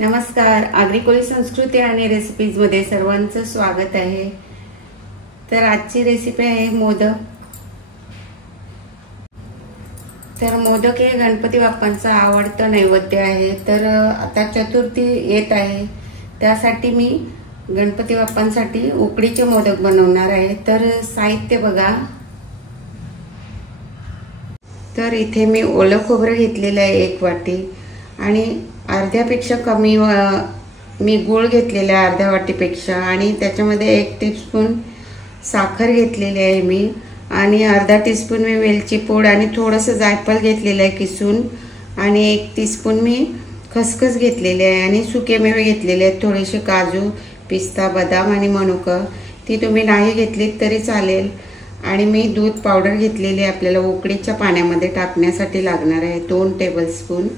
नमस्कार, आग्रिकोळी संस्कृती आणि रेसिपीजमध्ये सर्वांचं स्वागत आहे। तर आजची रेसिपी आहे मोदक। तर मोदक हे गणपती बाप्पांचा आवडता नैवेद्य आहे। तर आता चतुर्थी येत आहे, त्यासाठी मी गणपती बाप्पांसाठी उकडीचे मोदक बनवणार आहे। तर साहित्य बघा। तर इथे मी ओलं खोबरं घेतलेलं आहे 1 वाटी आणि अर्ध्यापेक्षा कमी मी गूळ घेतलेला आहे अर्ध्या वाटीपेक्षा, आणि त्याच्यामध्ये 1 टीस्पून साखर घेतलेली आहे मी, आणि अर्धा टीस्पून मी वेलची पूड आणि थोडंसं जायफळ घेतलेलं आहे किसून, आणि 1 टीस्पून मी खसखस घेतलेली आहे, आणि सुके मेवे घेतलेले आहेत थोडेसे काजू, पिस्ता, बदाम आणि मनुका। ती तुम्ही नाही घेतलीत तरी चालेल। आणि मी दूध पावडर घेतलेली आहे, आपल्याला उकडीच्या पाण्यामध्ये टाकण्यासाठी लागणार आहे 2 टेबलस्पून।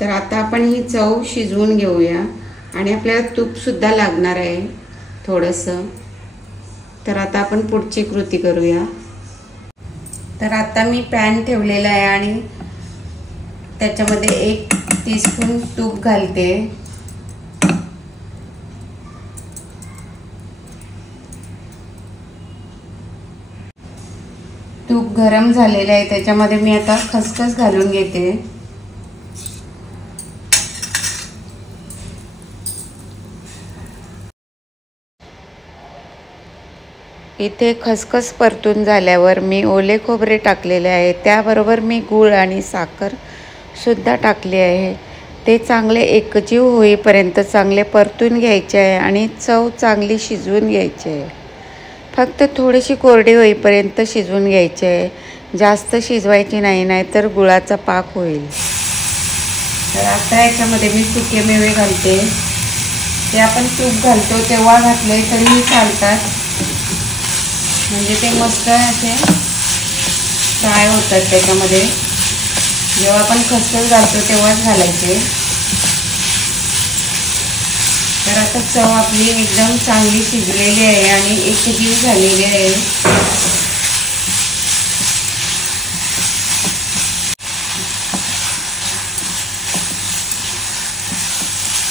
तर आता आपण ही चव शिजवून घेऊया, आणि आपल्याला तूप सुद्धा लागणार आहे थोडंसं। तर आता आपण पुढची कृती करूया। तर आता मी पॅन ठेवलेला आहे आणि त्याच्यामध्ये 1 टीस्पून तूप घालते। तूप गरम झालेलं आहे, त्याच्यामध्ये मी आता खसखस घालून घेते। इथे खसखस परतून झाल्यावर मी ओले खोबरे टाकलेले आहे, त्याबरोबर मी गूळ आणि साखर सुद्धा टाकली आहे। ते चांगले एकजीव होईपर्यंत चांगले परतून घ्यायचे आहे आणि चव चांगली शिजवून घ्यायची आहे। फक्त थोडीशी कोरडी होईपर्यंत शिजवून घ्यायचे आहे, जास्त शिजवायची नाही, नाहीतर गुळाचा पाक होईल। तर आता याच्यामध्ये मी सुके मेवे घालते। ते आपण तूप घालतो तेव्हा घातले तरीही चालतात, म्हणजे ते मस्त असे फ्राय होतात त्याच्यामध्ये। जेव्हा आपण खसखस घालतो तेव्हाच घालायचे। तर आता चव आपली एकदम चांगली शिजलेली आहे आणि एकजीव झालेली आहे।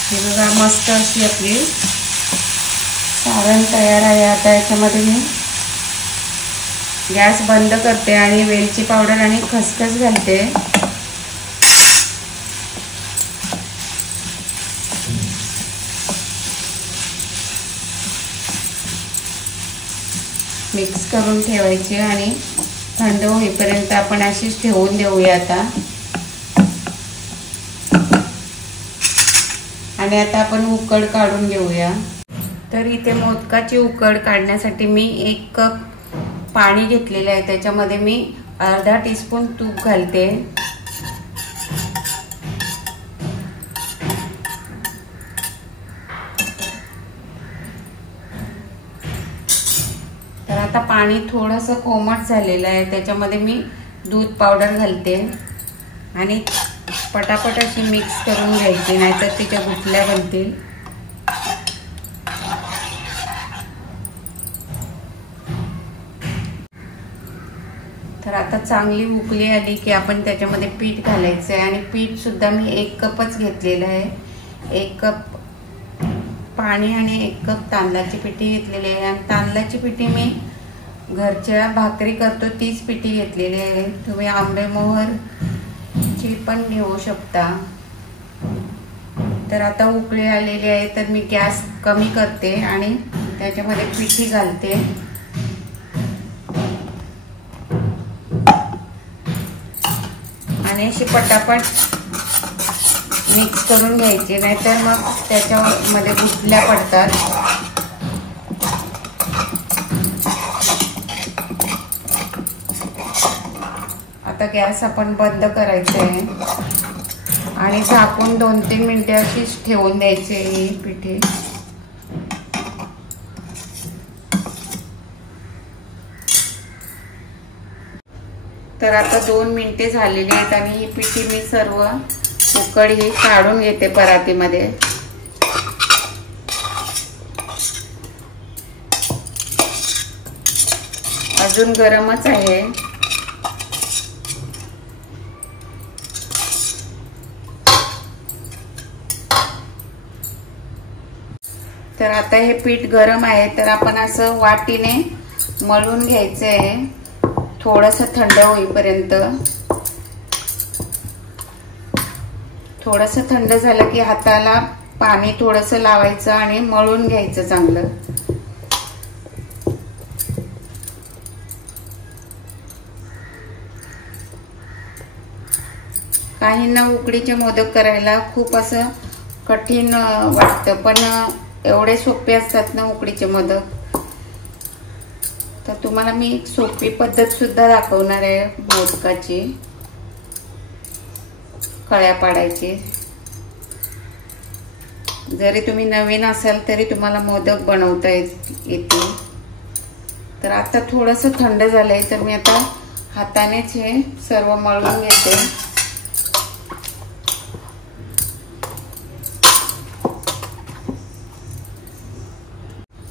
हे बघा, मस्त अशी आपली सारण तयार आहे। आता याच्यामध्ये मी गॅस बंद करते आणि वेलची पावडर आणि खसखस घालते। मिक्स करून ठेवायचे आणि थंड होईपर्यंत आपण अशीच ठेवून देऊया आता। आणि आता आपण उकड काढून घेऊया। तर इथे मोदकाची उकड काढण्यासाठी मी 1 कप पाणी घेतलेले आहे, त्याच्यामध्ये मी अर्धा टीस्पून तूप घालते। तर आता पाणी थोडंसं कोमट झालेलं आहे, त्याच्यामध्ये मी दूध पावडर घालते आणि पटापट अशी मिक्स करून घ्यायची, नाहीतर तिच्या गुठल्या बनतील। तर आता चांगली उकळी आली की आपण त्याच्यामध्ये पीठ घालायचं आहे, आणि पीठ सुद्धा मी 1 कपच घेतलेलं आहे। 1 कप पाणी आणि 1 कप तांदळाची पिठी घेतलेली आहे, आणि तांदळाची पिठी मी घरच्या भाकरी करतो तीच पिठी घेतलेली आहे। तुम्ही आंबेमोहरची पण घेऊ शकता। तर आता उकळी आलेली आहे, तर मी गॅस कमी करते आणि त्याच्यामध्ये पिठी घालते। आणि अशी पटापट मिक्स करून घ्यायची, नाहीतर मग त्याच्यामध्ये गुठल्या पडतात। आता गॅस आपण बंद करायचा आहे आणि झाकून 2-3 मिनिटे अशीच ठेवून द्यायची ही पिठी। तर आता 2 मिनिटे झालेली आहेत आणि ही पिठी मी सर्व उकड ही काढून घेते परातीमध्ये। अजून गरमच आहे। तर आता हे पीठ गरम आहे, तर आपण असं वाटीने मळून घ्यायचं आहे थोडंसं थंड होईपर्यंत. थोडंसं थंड झालं की हाताला पाणी थोडंसं लावायचं आणि मळून घ्यायचं चांगलं. काहींना उकडीचे मोदक करायला खूप असं कठीण वाटतं, पण एवढे सोपे असतात ना उकडीचे मोदक. तर तुम्हाला मी एक सोपी पद्धत सुद्धा दाखवणार आहे मोदकाची, कळ्या पाडायची. जरी तुम्ही नवीन असाल तरी तुम्हाला मोदक बनवता येतील. तर आता थोडंसं थंड झालंय, तर मी आता हातानेच हे सर्व मळून घेते.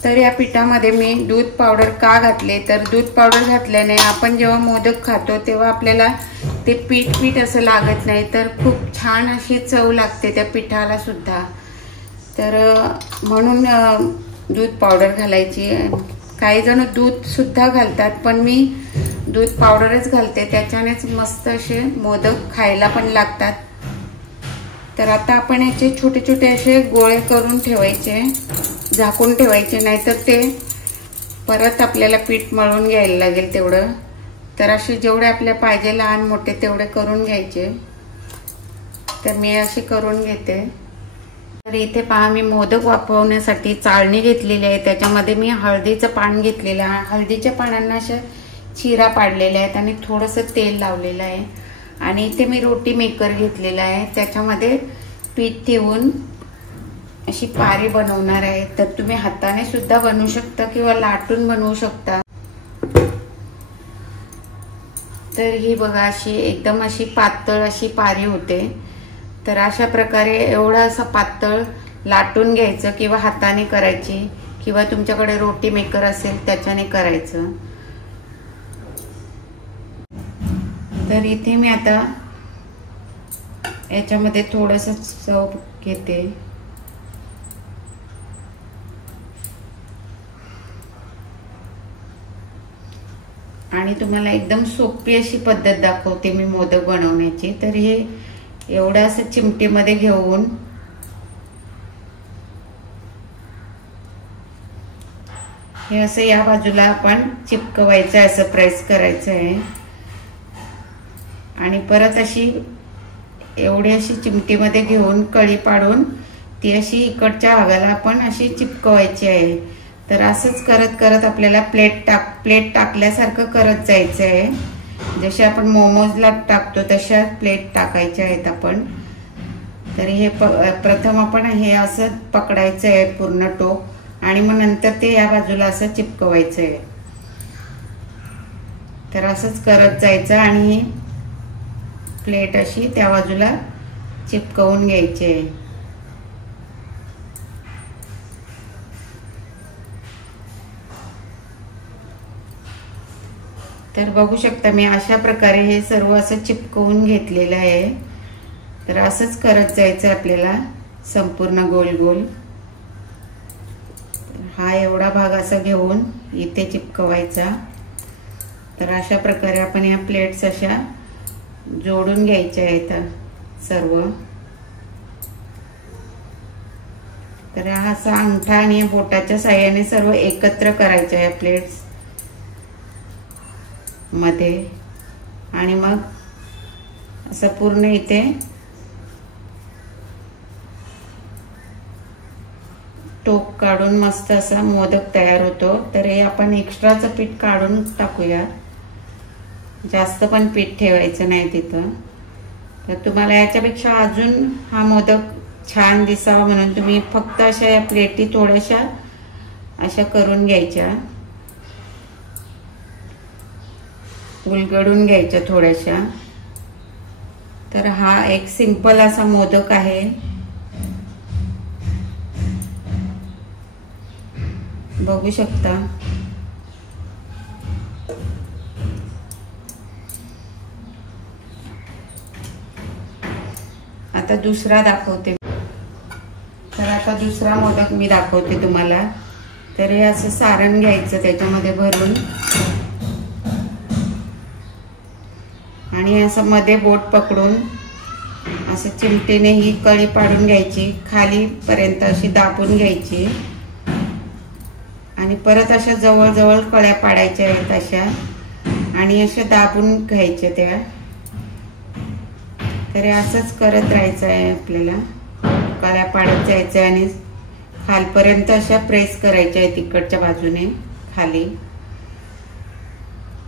तर या पिठामध्ये मी दूध पावडर का घातले, तर दूध पावडर घातल्याने आपण जेव्हा मोदक खातो तेव्हा आपल्याला ते पीठ असं लागत नाही, तर खूप छान अशी चव लागते त्या पिठाला सुद्धा. तर म्हणून दूध पावडर घालायची. काही जण दूध सुद्धा घालतात, पण मी दूध पावडरच घालते, त्याच्यानेच मस्त असे मोदक खायला पण लागतात. तर आता आपण याचे छोटे छोटे असे गोळे करून ठेवायचे, झाकून ठेवायचे, नाहीतर ते परत आपल्याला पीठ मळून घ्यायला लागेल तेवढं. तर असे जेवढे आपल्याला पाहिजे लहान मोठे तेवढे करून घ्यायचे. तर मी असे करून घेते. तर इथे पहा, मी मोदक वाफवण्यासाठी चाळणी घेतलेली आहे. त्याच्यामध्ये मी हळदीचं पान घेतलेलं आहे. हळदीच्या पानांना अशा चिरा पाडलेल्या आहेत आणि थोडंसं तेल लावलेलं आहे. आणि इथे मी रोटी मेकर घेतलेला आहे, त्याच्यामध्ये पीठ ठेवून अशी पारी बनवणार आहे. तर तुम्ही हाताने सुद्धा बनवू शकता किंवा लाटून बनवू शकता. तर ही बघा अशी एकदम अशी पातळ अशी पारी होते. तर अशा प्रकारे एवढं असं पातळ लाटून घ्यायचं किंवा हाताने करायची, किंवा तुमच्याकडे रोटी मेकर असेल त्याच्याने करायचं. तर इथे मी आता याच्यामध्ये थोडंसं चव घेते. आणि तुम्हाला एकदम सोपी अशी पद्धत दाखवते मी मोदक बनवण्याची. तर हे एवढं असं चिमटीमध्ये घेऊन हे असं या बाजूला आपण चिपकवायचं, असं प्रेस करायचं आहे. आणि परत अशी एवढी अशी चिमटीमध्ये घेऊन कळी पाडून ती अशी इकडच्या भागाला आपण अशी चिपकवायची आहे. तर असंच करत करत आपल्याला प्लेट टाकल्यासारखं करत जायचं आहे. जसे आपण मोमोजला टाकतो तशा प्लेट टाकायच्या आहेत आपण. तर हे प्रथम आपण हे असं पकडायचं आहे पूर्ण टोक, आणि मग नंतर ते या बाजूला असं चिपकवायचं आहे. तर असंच करत जायचं आणि प्लेट अशी त्या बाजूला चिपकवून घ्यायची आहे. तर बघू शकता मी अशा प्रकारे हे सर्व असं चिपकवून घेतलेलं आहे. तर असंच करत जायचं आपल्याला संपूर्ण गोल गोल. हा एवढा भाग असा घेऊन इथे चिपकवायचा. तर अशा प्रकारे आपण या प्लेट्स अशा जोडून घ्यायच्या आहेत सर्व. तर हा असा अंगठा आणि बोटाच्या साहाय्याने सर्व एकत्र करायच्या या प्लेट्स मध्ये. आणि मग असं पूर्ण इथे टोक काढून मस्त असा मोदक तयार होतो. तर हे आपण एक्स्ट्राचं पीठ काढून टाकूया, जास्त पण पीठ ठेवायचं नाही तिथं. तर तुम्हाला याच्यापेक्षा अजून हा मोदक छान दिसावा म्हणून तुम्ही फक्त अशा या प्लेटी थोड्याशा अशा करून घ्यायच्या, उलगडून घ्यायच्या थोड्याशा. तर हा एक सिंपल असा मोदक आहे. बघू शकता. आता दुसरा दाखवते. तर आता दुसरा मोदक मी दाखवते तुम्हाला। तर हे असं सारण घ्यायचं त्याच्यामध्ये भरून आणि असं मध्ये बोट पकडून असं चिमटीने ही कळी पाडून घ्यायची, खाली पर्यंत अशी दाबून घ्यायची आणि परत अशा जवळ जवळ कळ्या पाडायच्या आहेत अशा आणि अशा दाबून घ्यायच्या त्या। तर असंच करत राहायचं आहे आपल्याला, कळ्या पाडत जायचं आणि खालपर्यंत अशा प्रेस करायच्या आहेत तिकडच्या बाजूने खाली,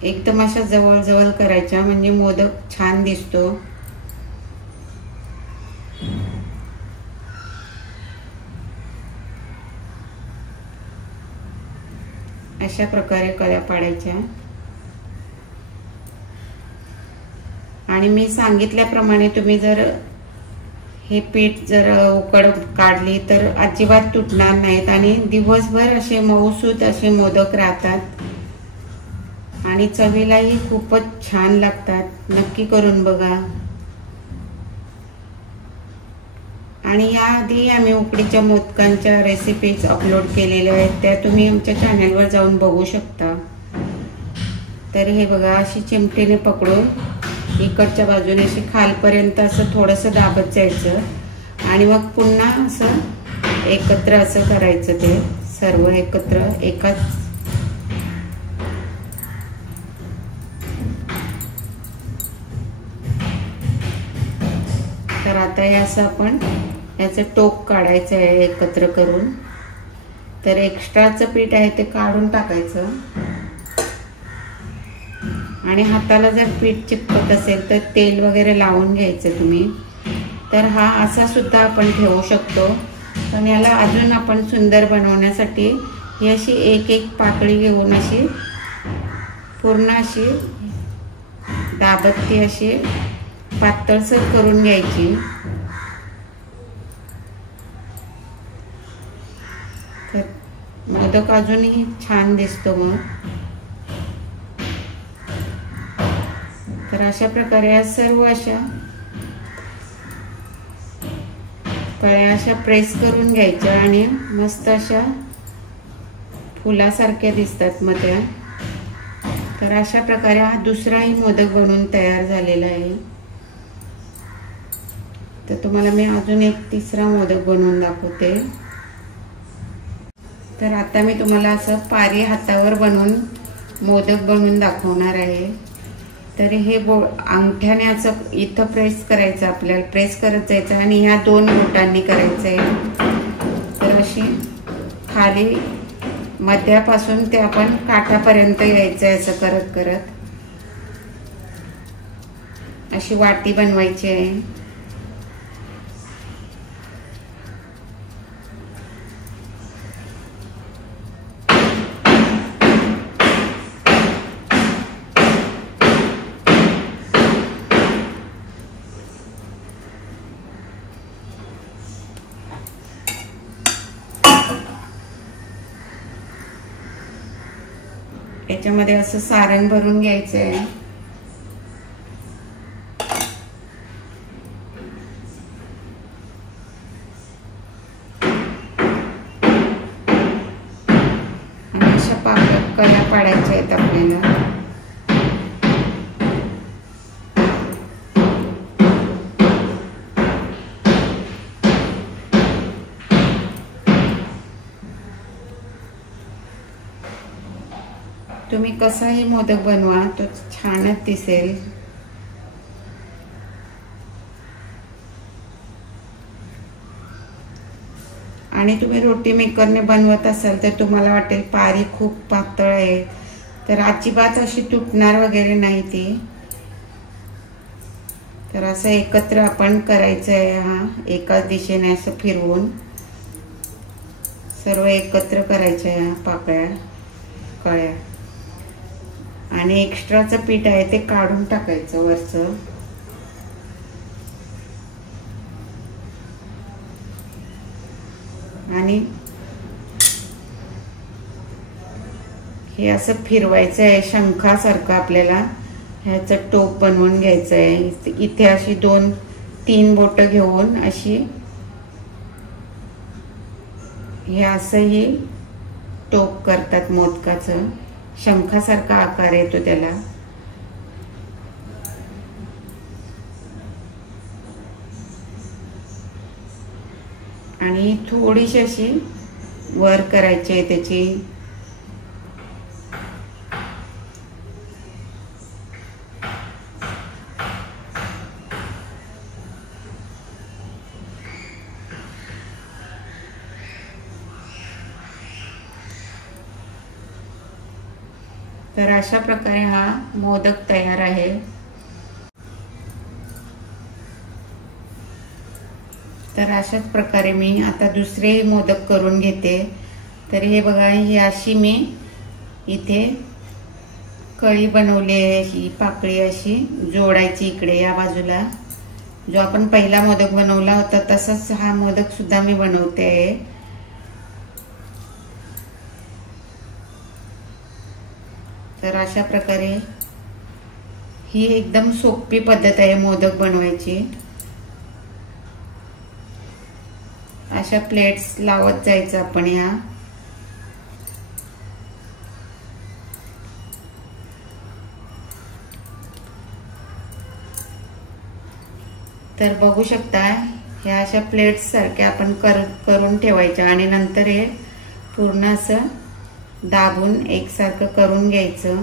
एकदम अशा जवळ जवळ करायच्या म्हणजे मोदक छान दिसतो। अशा प्रकारे कळ्या पाडायच्या आणि मी सांगितल्याप्रमाणे तुम्ही जर हे पीठ जर उकड काढली तर अजिबात तुटणार नाहीत आणि दिवसभर असे मऊसूत असे मोदक राहतात आणि चवीलाही खूपच छान लागतात। नक्की करून बघा। आणि याआधी आम्ही उकडीच्या मोदकांच्या रेसिपीज अपलोड केलेल्या आहेत, त्या तुम्ही आमच्या चॅनलवर जाऊन बघू शकता। तर हे बघा, अशी चिमटीने पकडून इकडच्या बाजूने अशी खालपर्यंत असं थोडंसं दाबत जायचं आणि मग पुन्हा असं एकत्र असं करायचं, ते सर्व एकत्र एकाच। तर आता हे असं आपण याचं टोक काढायचं आहे एकत्र करून। तर एक्स्ट्राचं पीठ आहे ते काढून टाकायचं आणि हाताला जर पीठ चिपकत असेल तर तेल वगैरे लावून घ्यायचं तुम्ही। तर हा असा सुद्धा आपण ठेवू शकतो, पण याला अजून आपण सुंदर बनवण्यासाठी ही अशी एक एक पाकळी घेऊन अशी पूर्ण अशी दाबत ती अशी पातळसर करून घ्यायची। तर मोदक अजूनही छान दिसतो मग। तर अशा प्रकारे सर्व अशा कळ्या अशा प्रेस करून घ्यायच्या आणि मस्त अशा फुलासारख्या दिसतात मग त्या। तर अशा प्रकारे हा दुसराही मोदक बनवून तयार झालेला आहे। तर तुम्हाला मी अजून एक तिसरा मोदक बनवून दाखवते। तर आता मी तुम्हाला असं पारी हातावर बनवून मोदक बनवून दाखवणार आहे। तर हे अंगठ्याने असं इथं प्रेस करायचं, आपल्याला प्रेस करत जायचं आणि ह्या दोन बोटांनी करायचं आहे। तर अशी खाली मध्यापासून ते आपण काठापर्यंत यायचं आहे, असं करत करत अशी वाटी बनवायची आहे। याच्यामध्ये असं सारण भरून घ्यायचं आहे आणि अशा कळ्या पाडायच्या आहेत आपल्याला। तुम्ही कसाही मोदक बनवा तो छानच दिसेल। आणि तुम्ही रोटी मेकरने बनवत असाल तर तुम्हाला वाटेल पारी खूप पातळ आहे, तर अजिबात अशी तुटणार वगैरे नाही ती। तर असं एकत्र आपण करायचं आहे, हा एकाच दिशेने असं फिरवून सर्व एकत्र करायच्या ह्या पाकळ्या कळ्या आणि एक्स्ट्राचं पीठ आहे ते काढून टाकायचं वरचं। आणि हे असं फिरवायचं आहे शंखासारखं, आपल्याला ह्याचं टोप बनवून घ्यायचं आहे। इथे अशी 2-3 बोटं घेऊन अशी हे असंही टोक करतात मोदकाचं, शंखासारखा आकार येतो त्याला. आणि थोडीशी अशी वर करायची आहे त्याची. तर अशा प्रकारे हा मोदक तयार आहे. तर अशाच प्रकारे मी आता दुसरे मोदक करून घेते. तर हे बघा, ही अशी मी इथे कळी बनवली आहे. ही पाकळी अशी जोडायची इकडे या बाजूला. जो आपण पहिला मोदक बनवला होता तसाच हा मोदक सुद्धा मी बनवते आहे. तर अशा प्रकारे ही एकदम सोपी पद्धत आहे मोदक बनवायची. अशा प्लेट्स लावत जायचं आपण या. तर बघू शकता, ह्या अशा प्लेट्स सारख्या आपण करून ठेवायच्या आणि नंतर हे पूर्ण असं दाबून एकसारखं करून घ्यायचं.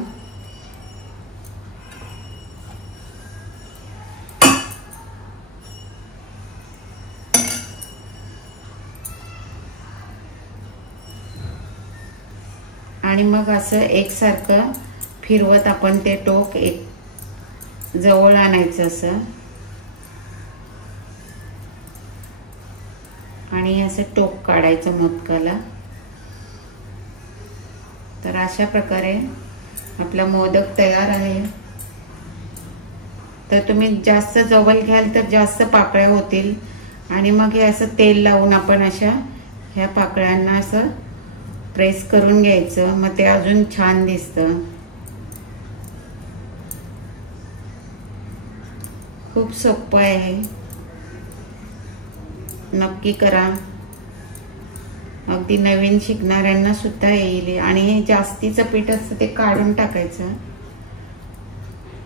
आणि मग असं एकसारखं फिरवत आपण ते टोक एक जवळ आणायचं असं. आणि असं टोक काढायचं मोदकाला. तर अशा प्रकारे आपला मोदक तयार आहे. तर तुम्ही जास्त जवळ घ्याल तर जास्त पाकळ्या होतील. आणि मग हे असं तेल लावून आपण अशा ह्या पाकळ्यांना असं प्रेस करून घ्यायचं. मग ते अजून छान दिसतं. खूप सोपं आहे, नक्की करा. अगदी नवीन शिकणाऱ्यांना सुद्धा येईल. आणि जास्तीचं पीठ असतं ते काढून टाकायचं.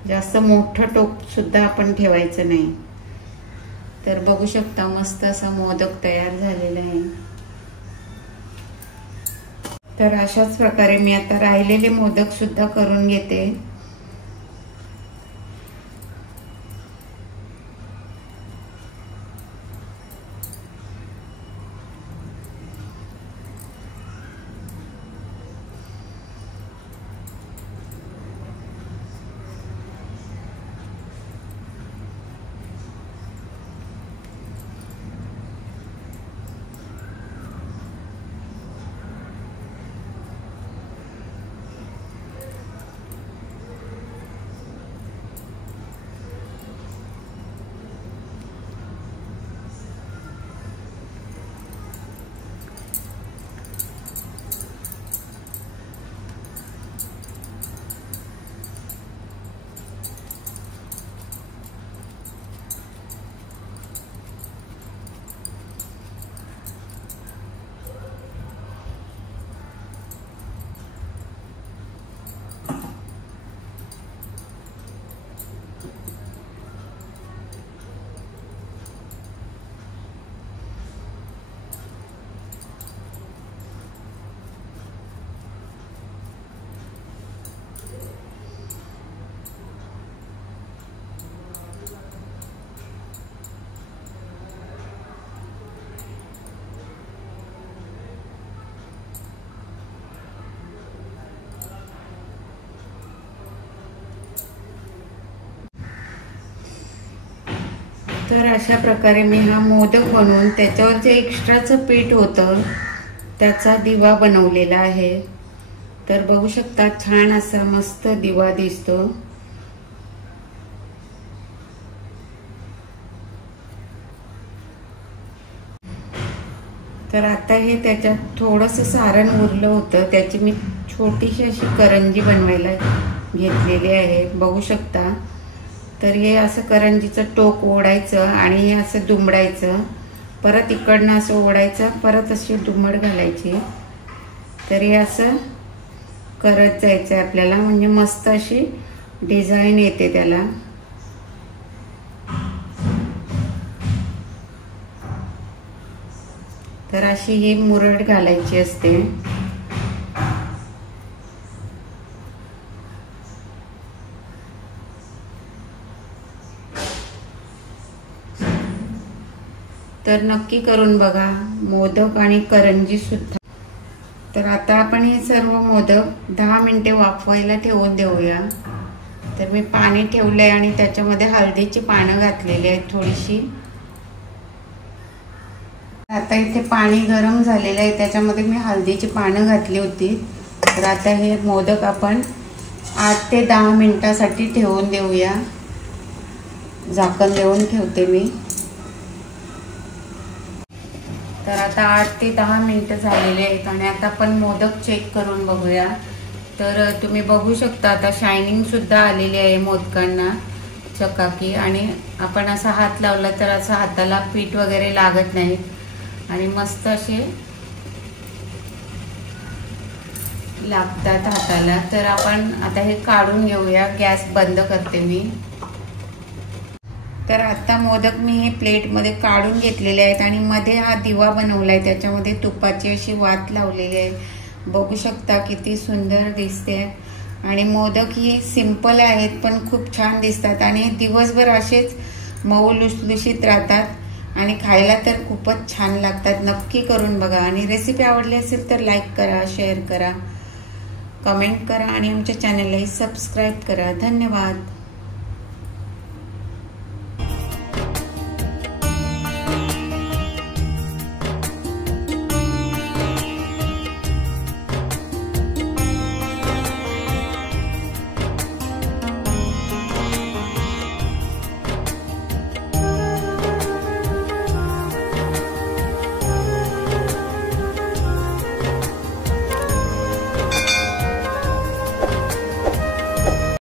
जास्त मोठं टोक सुद्धा आपण ठेवायचं नाही. तर बघू शकता, मस्त असा मोदक तयार झालेला आहे. तर अशाच प्रकारे मी आता राहिलेले मोदक सुद्धा करून घेते. तर अशा प्रकारे मी हा मोदक बनवून त्याच्यावर जे एक्स्ट्राचं पीठ होतं त्याचा दिवा बनवलेला आहे. तर बघू शकता, छान असा मस्त दिवा दिसतो. तर आता हे त्याच्यात थोडंसं सारण उरलं होतं, त्याची मी छोटीशी अशी करंजी बनवायला घेतलेली आहे. बघू शकता. तर हे असं करंजीचं टोक ओढायचं आणि हे असं दुमडायचं परत इकडनं असं ओढायचं, परत अशी दुमड घालायची. तरी असं करत जायचं आपल्याला, म्हणजे मस्त अशी डिझाईन येते त्याला. तर अशी ही मुरड घालायची असते. तर नक्की करून बघा, मोदक आणि करंजी सुद्धा. तर आता आपण हे सर्व मोदक 10 मिनिटे वाफवायला ठेवून देऊया. तर मी पाणी ठेवलंय आणि त्याच्यामध्ये हळदीची पानं घातलेली आहेत थोडीशी. आता इथे पाणी गरम झालेलं आहे, त्याच्यामध्ये मी हळदीची पानं घातली होती. तर आता हे मोदक आपण 8 ते 10 मिनिटासाठी ठेवून देऊया. झाकण देऊन ठेवते मी. तर आता 8 ते 10 मिनिटं झालेले आहेत आणि आता आपण मोदक चेक करून बघूया. तर तुम्ही बघू शकता आता शायनिंग सुद्धा आलेली आहे मोदकांना, चकाकी. आणि आपण असा हात लावला तर असं हाताला पीठ वगैरे लागत नाही आणि मस्त असे लागतात हाताला. तर आपण आता हे काढून घेऊया. गॅस बंद करते मी. तर आता मोदक मी हे प्लेटमध्ये काढून घेतलेले आहेत आणि मध्ये हा दिवा बनवलाय, त्याच्यामध्ये तुपाची अशी वात लावलेली आहे. बघू शकता किती सुंदर दिसते. आणि मोदक ही सिंपल आहेत पण खूप छान दिसतात आणि दिवसभर असेच मऊ लुसलुशीत राहतात आणि खायला तर खूपच छान लागतात. नक्की करून बघा. आणि रेसिपी आवडली असेल तर लाईक करा, शेअर करा, कमेंट करा आणि आमच्या चॅनललाही सबस्क्राईब करा. धन्यवाद.